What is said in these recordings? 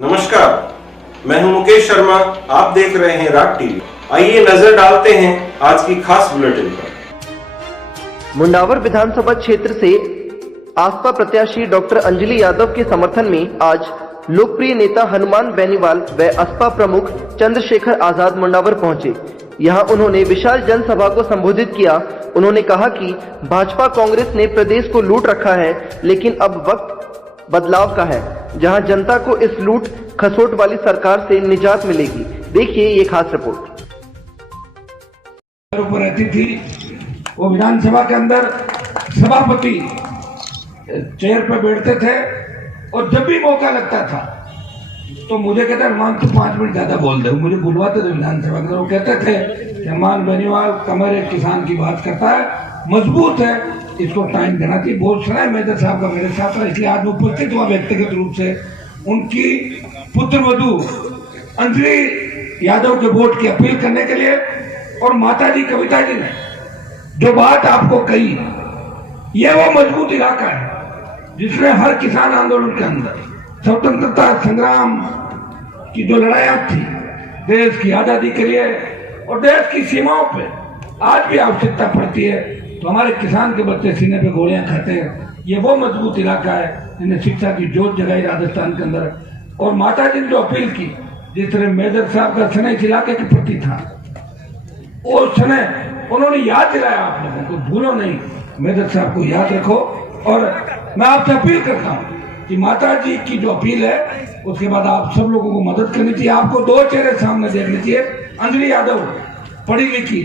नमस्कार, मैं हूं मुकेश शर्मा। आप देख रहे हैं राग टीवी। आइए नजर डालते हैं आज की खास बुलेटिन पर। मुंडावर विधानसभा क्षेत्र से आसपा प्रत्याशी डॉक्टर अंजलि यादव के समर्थन में आज लोकप्रिय नेता हनुमान बेनीवाल व असपा प्रमुख चंद्रशेखर आजाद मुंडावर पहुंचे। यहां उन्होंने विशाल जनसभा को संबोधित किया। उन्होंने कहा कि भाजपा कांग्रेस ने प्रदेश को लूट रखा है, लेकिन अब वक्त बदलाव का है, जहां जनता को इस लूट खसोट वाली सरकार से निजात मिलेगी। देखिए ये खास रिपोर्ट। ऊपर रहती थी वो विधानसभा के अंदर सभापति चेयर पर बैठते थे और जब भी मौका लगता था तो मुझे कहते हनुमान तू 5 मिनट ज्यादा बोल दे। मुझे बुलवाते थे विधानसभा के अंदर। वो कहते थे कि हनुमान बेनीवाल कमर एक किसान की बात करता है, मजबूत है, इसको टाइम देना चाहिए। बहुत सुना है मेजर साहब का मेरे साथ, इसलिए आज उपस्थित हुआ व्यक्तिगत रूप से। उनकी पुत्र वधू अंजलि यादव के वोट की अपील करने के लिए। और माता जी कविता जी ने जो बात आपको कही, यह वो मजबूत इलाका है जिसमें हर किसान आंदोलन के अंदर स्वतंत्रता संग्राम की जो लड़ाइयां थी देश की आजादी के लिए और देश की सीमाओं पे आज भी आवश्यकता पड़ती है, तो हमारे किसान के बच्चे सीने पे गोलियां खाते हैं। ये वो मजबूत इलाका है जिन्हें शिक्षा की जोत जगाई राजस्थान के अंदर। और माता जी ने जो अपील की, जिस तरह मेजर साहब का स्नेह इस इलाके के प्रति था, वो स्नेह उन्होंने याद दिलाया आप लोगों को। भूलो नहीं, मेजर साहब को याद रखो। और मैं आपसे अपील करता हूँ कि माता जी की जो अपील है उसके बाद आप सब लोगों को मदद करनी चाहिए। आपको 2 चेहरे सामने देखने चाहिए। अंजलि यादव पढ़ी लिखी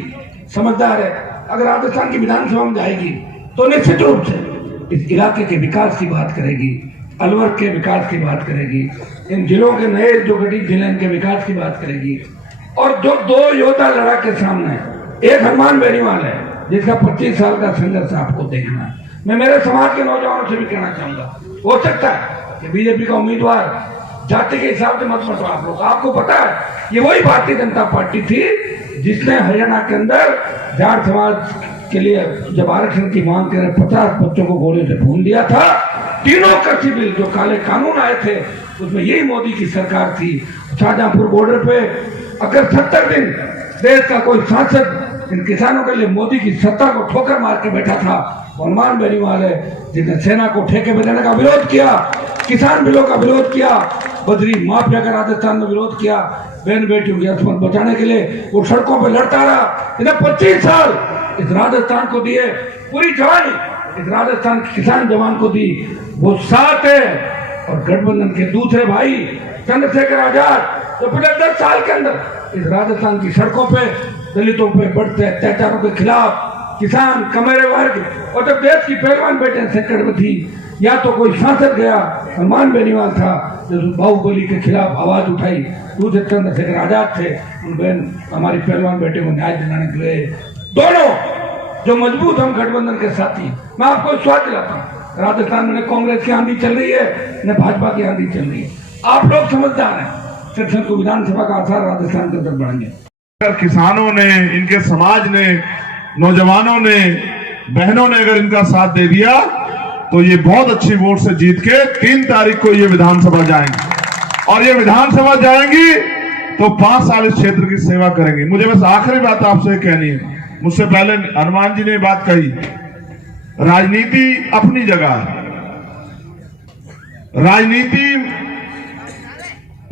समझदार है, अगर राजस्थान की विधानसभा में जाएगी तो निश्चित रूप से इस इलाके के विकास की बात करेगी, अलवर के विकास की बात करेगी, इन जिलों के नए जो गठित जिले इनके विकास की बात करेगी। और जो 2 योद्धा लड़ा के सामने, एक हनुमान बेनीवाल है जिसका 25 साल का संघर्ष आपको देखना है। मैं मेरे समाज के नौजवानों से भी कहना चाहूंगा, हो सकता है कि बीजेपी का उम्मीदवार जाति के हिसाब से मत बटो आप लोग। आपको पता है ये वही भारतीय जनता पार्टी थी जिसने हरियाणा के अंदर जाट समाज के लिए जब आरक्षण की मांग कर 50 बच्चों को गोलियों से भून दिया था। 3 कृषि बिल जो काले कानून आए थे उसमें यही मोदी की सरकार थी। शाहजहांपुर बॉर्डर पे अगर 70 दिन देश का कोई सांसद इन किसानों के लिए मोदी की सत्ता को ठोकर मार के बैठा था, हनुमान बेनीवाल है जिसने सेना को ठेके में देने का विरोध किया, किसान बिलों का विरोध किया, बजरी माफिया का राजस्थान में विरोध किया, बहन बेटियों की असमत बचाने के लिए वो सड़कों पर लड़ता रहा। इन्हें 25 साल इस राजस्थान को दिए, पूरी जवानी इस राजस्थान के किसान जवान को दी। वो साथ है। और गठबंधन के दूसरे भाई चंद्रशेखर आजाद तो पिछले 10 साल के अंदर इस राजस्थान की सड़कों पे दलितों पे बढ़ते अत्याचारों के खिलाफ, किसान कमेरे वर्ग और जब देश की पहलवान बेटे संकट में थी, या तो कोई सांसद गया, हनुमान बेनीवाल था जो बाहुबली के खिलाफ आवाज उठाई, दूसरे चंद्रशेखर आजाद थे, उन बहन हमारी पहलवान बेटे को न्याय दिलाने के लिए। दोनों जो मजबूत हम गठबंधन के साथी। मैं आपको विश्वास दिलाता हूँ, राजस्थान में कांग्रेस की आंधी चल रही है न भाजपा की आंधी चल रही है। आप लोग समझदार हैं, शिक्षण को विधानसभा का आसार राजस्थान के अंदर बढ़ेंगे। किसानों ने, इनके समाज ने, नौजवानों ने, बहनों ने अगर इनका साथ दे दिया तो ये बहुत अच्छी वोट से जीत के 3 तारीख को ये विधानसभा जाएंगे। और ये विधानसभा जाएंगी तो 5 साल इस क्षेत्र की सेवा करेंगे। मुझे बस आखिरी बात आपसे कहनी है। मुझसे पहले हनुमान जी ने बात कही, राजनीति अपनी जगह है, राजनीति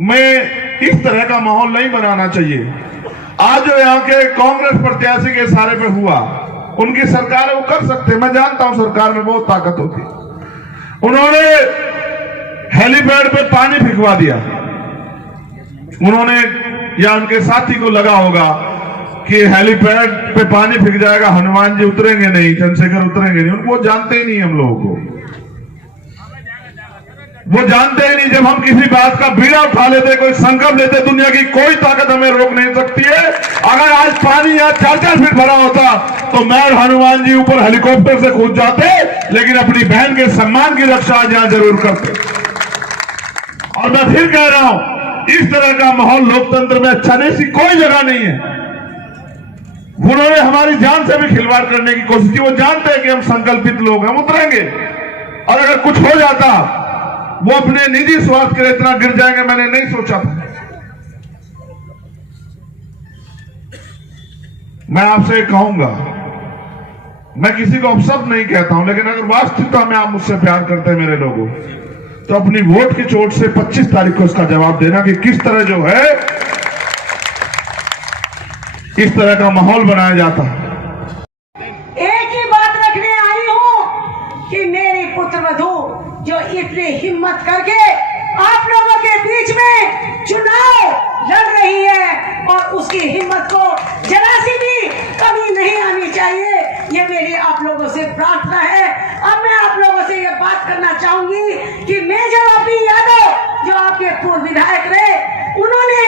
में इस तरह का माहौल नहीं बनाना चाहिए। आज जो यहाँ के कांग्रेस प्रत्याशी के इशारे पे हुआ, उनकी सरकार है, वो कर सकते। मैं जानता हूं सरकार में बहुत ताकत होती। उन्होंने हेलीपैड पे पानी फिकवा दिया। उन्होंने या उनके साथी को लगा होगा कि हेलीपैड पे पानी फिक जाएगा, हनुमान जी उतरेंगे नहीं, चंद्रशेखर उतरेंगे नहीं। उनको जानते ही नहीं हम लोगों को, वो जानते ही नहीं। जब हम किसी बात का बीड़ा उठा लेते, कोई संकल्प लेते, दुनिया की कोई ताकत हमें रोक नहीं सकती है। अगर आज पानी यहाँ 4-4 फीट भरा होता तो मैं और हनुमान जी ऊपर हेलीकॉप्टर से कूद जाते, लेकिन अपनी बहन के सम्मान की रक्षा आज यहां जरूर करते। और मैं फिर कह रहा हूं, इस तरह का माहौल लोकतंत्र में अच्छा नहीं, इसकी कोई जगह नहीं है। उन्होंने हमारी जान से भी खिलवाड़ करने की कोशिश की। वो जानते हैं कि हम संकल्पित लोग हैं, हम उतरेंगे। और अगर कुछ हो जाता वो अपने निजी स्वार्थ के लिए इतना गिर जाएंगे मैंने नहीं सोचा था। मैं आपसे कहूंगा, मैं किसी को अपशब्द नहीं कहता हूं, लेकिन अगर वास्तविकता में आप मुझसे प्यार करते हैं मेरे लोगों, तो अपनी वोट की चोट से 25 तारीख को इसका जवाब देना कि किस तरह जो है इस तरह का माहौल बनाया जाता है। एक ही बात रखने आई हूँ कि मेरी पुत्रवधू जो इतनी हिम्मत करके आप लोगों के बीच में चुनाव लड़ रही है और उसकी हिम्मत को जरा सी भी कमी नहीं आनी चाहिए, ये मेरी आप लोगों से प्रार्थना है। अब मैं आप लोगों से ये बात करना चाहूंगी कि मेजर ओपी यादव जो आपके पूर्व विधायक रहे, उन्होंने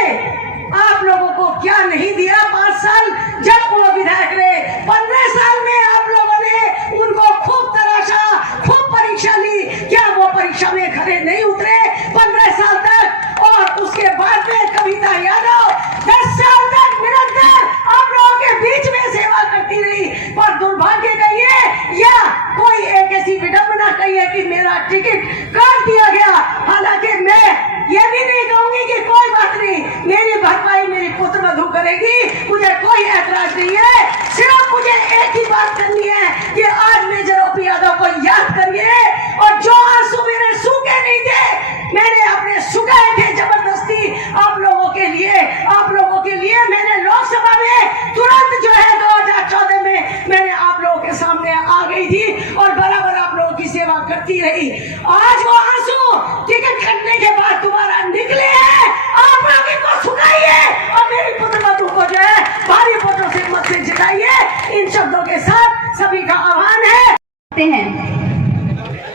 आप लोगों को क्या नहीं दिया 5 साल जब वो विधायक रहे। 15 साल में आप लोगों ने उनको खूब तराशा, खूब परीक्षा ली, क्या वो परीक्षा में खड़े नहीं उतरे 15 साल तक? और उसके बाद में कविता यादव 10 साल तक निरंतर आप लोगों के बीच में सेवा करती रही, पर दुर्भाग्य कहिए या कोई एक ऐसी विडंबना कहिए कि मेरा टिकट काट दिया गया। हालांकि मैं ये भी नहीं कहूंगी कि कोई बात नहीं, मेरी भरपाई मेरी पुत्रवधू करेगी, मुझे कोई ऐतराज नहीं है। सिर्फ मुझे एक ही बात करनी है कि आज मेजर ओपी यादव को याद करिए, और जो आंसू मेरे सूखे नहीं थे मैंने अपने सुखाए थे जबरदस्ती आप लोगों के लिए मैंने लोकसभा में तुरंत जो है 2014 में मैंने आप लोगों के सामने आ गई थी और बराबर आप लोगों की सेवा करती रही। आज वो आंसू टिकट कटने के बाद दोबारा निकले हैं, आप लोग इनको सुखाइए और मेरी पुत्रवधू को जो है भारी वोटों से मत से जिताइए। इन शब्दों के साथ सभी का आह्वान है हैं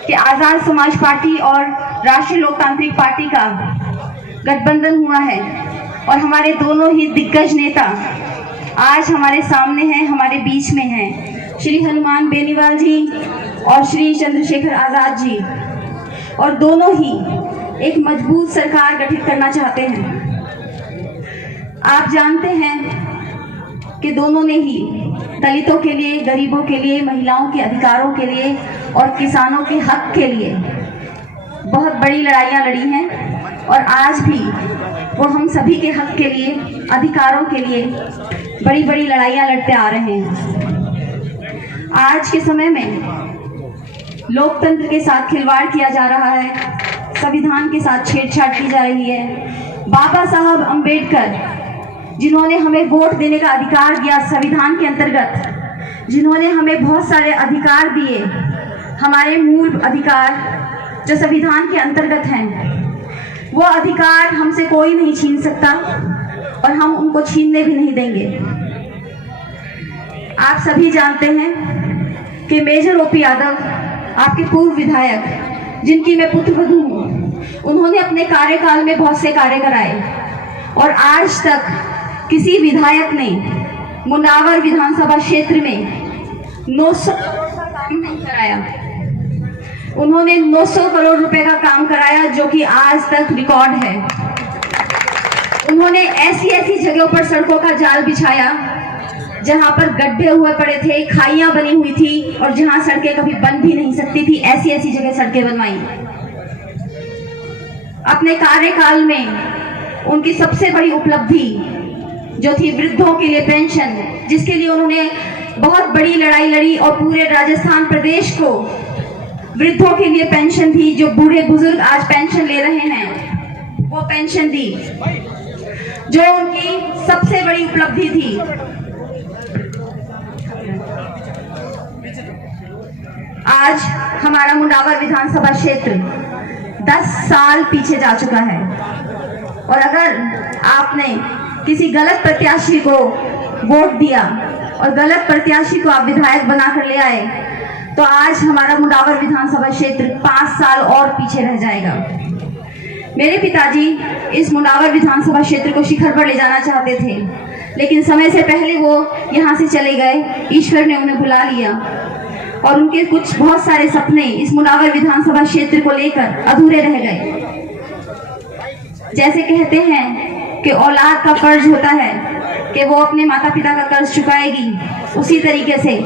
कि आजाद समाज पार्टी और राष्ट्रीय लोकतांत्रिक पार्टी का गठबंधन हुआ है और हमारे दोनों ही दिग्गज नेता आज हमारे सामने हैं, हमारे बीच में हैं, श्री हनुमान बेनीवाल जी और श्री चंद्रशेखर आजाद जी, और दोनों ही एक मजबूत सरकार गठित करना चाहते हैं। आप जानते हैं कि दोनों ने ही दलितों के लिए, गरीबों के लिए, महिलाओं के अधिकारों के लिए और किसानों के हक के लिए बहुत बड़ी लड़ाइयाँ लड़ी हैं, और आज भी वो हम सभी के हक के लिए, अधिकारों के लिए बड़ी बड़ी लड़ाइयाँ लड़ते आ रहे हैं। आज के समय में लोकतंत्र के साथ खिलवाड़ किया जा रहा है, संविधान के साथ छेड़छाड़ की जा रही है। बाबा साहब अंबेडकर जिन्होंने हमें वोट देने का अधिकार दिया संविधान के अंतर्गत, जिन्होंने हमें बहुत सारे अधिकार दिए, हमारे मूल अधिकार जो संविधान के अंतर्गत हैं, वो अधिकार हमसे कोई नहीं छीन सकता और हम उनको छीनने भी नहीं देंगे। आप सभी जानते हैं कि मेजर ओपी यादव आपके पूर्व विधायक, जिनकी मैं पुत्रवधू हूँ, उन्होंने अपने कार्यकाल में बहुत से कार्य कराए और आज तक किसी विधायक ने मुनावर विधानसभा क्षेत्र में 900 करोड़ का काम नहीं कराया। उन्होंने 900 करोड़ रुपए का काम कराया जो कि आज तक रिकॉर्ड है। उन्होंने ऐसी ऐसी जगहों पर सड़कों का जाल बिछाया जहां पर गड्ढे हुए पड़े थे, खाइयां बनी हुई थी और जहां सड़कें कभी बन भी नहीं सकती थी, ऐसी ऐसी जगह सड़कें बनवाई। अपने कार्यकाल में उनकी सबसे बड़ी उपलब्धि जो थी वृद्धों के लिए पेंशन, जिसके लिए उन्होंने बहुत बड़ी लड़ाई लड़ी और पूरे राजस्थान प्रदेश को वृद्धों के लिए पेंशन थी। जो बूढ़े बुजुर्ग आज पेंशन ले रहे हैं वो पेंशन दी, जो उनकी सबसे बड़ी उपलब्धि थी। आज हमारा मुंडावर विधानसभा क्षेत्र 10 साल पीछे जा चुका है, और अगर आपने किसी गलत प्रत्याशी को वोट दिया और गलत प्रत्याशी को आप विधायक बनाकर ले आए, तो आज हमारा मुंडावर विधानसभा क्षेत्र 5 साल और पीछे रह जाएगा। मेरे पिताजी इस मुंडावर विधानसभा क्षेत्र को शिखर पर ले जाना चाहते थे, लेकिन समय से पहले वो यहाँ से चले गए। ईश्वर ने उन्हें बुला लिया और उनके कुछ बहुत सारे सपने इस मुंडावर विधानसभा क्षेत्र को लेकर अधूरे रह गए। जैसे कहते हैं कि औलाद का फर्ज होता है कि वो अपने माता पिता का कर्ज चुकाएगी, उसी तरीके से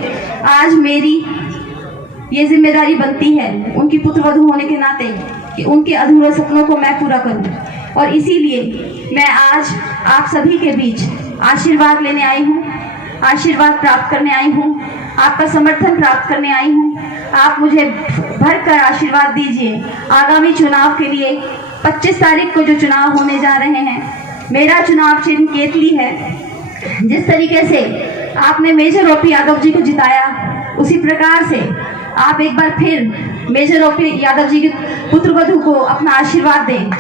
आज मेरी ये जिम्मेदारी बनती है उनकी पुत्रवधू होने के नाते कि उनके अधूरे सपनों को मैं पूरा करूं। और इसीलिए मैं आज आप सभी के बीच आशीर्वाद लेने आई हूं, आशीर्वाद प्राप्त करने आई हूं, आपका समर्थन प्राप्त करने आई हूं। आप मुझे भरकर आशीर्वाद दीजिए आगामी चुनाव के लिए। 25 तारीख को जो चुनाव होने जा रहे हैं, मेरा चुनाव चिन्ह केतली है। जिस तरीके से आपने मेजर ओपी यादव जी को जिताया, उसी प्रकार से आप एक बार फिर मेजर ओपी यादव जी के पुत्रवधू को अपना आशीर्वाद दें।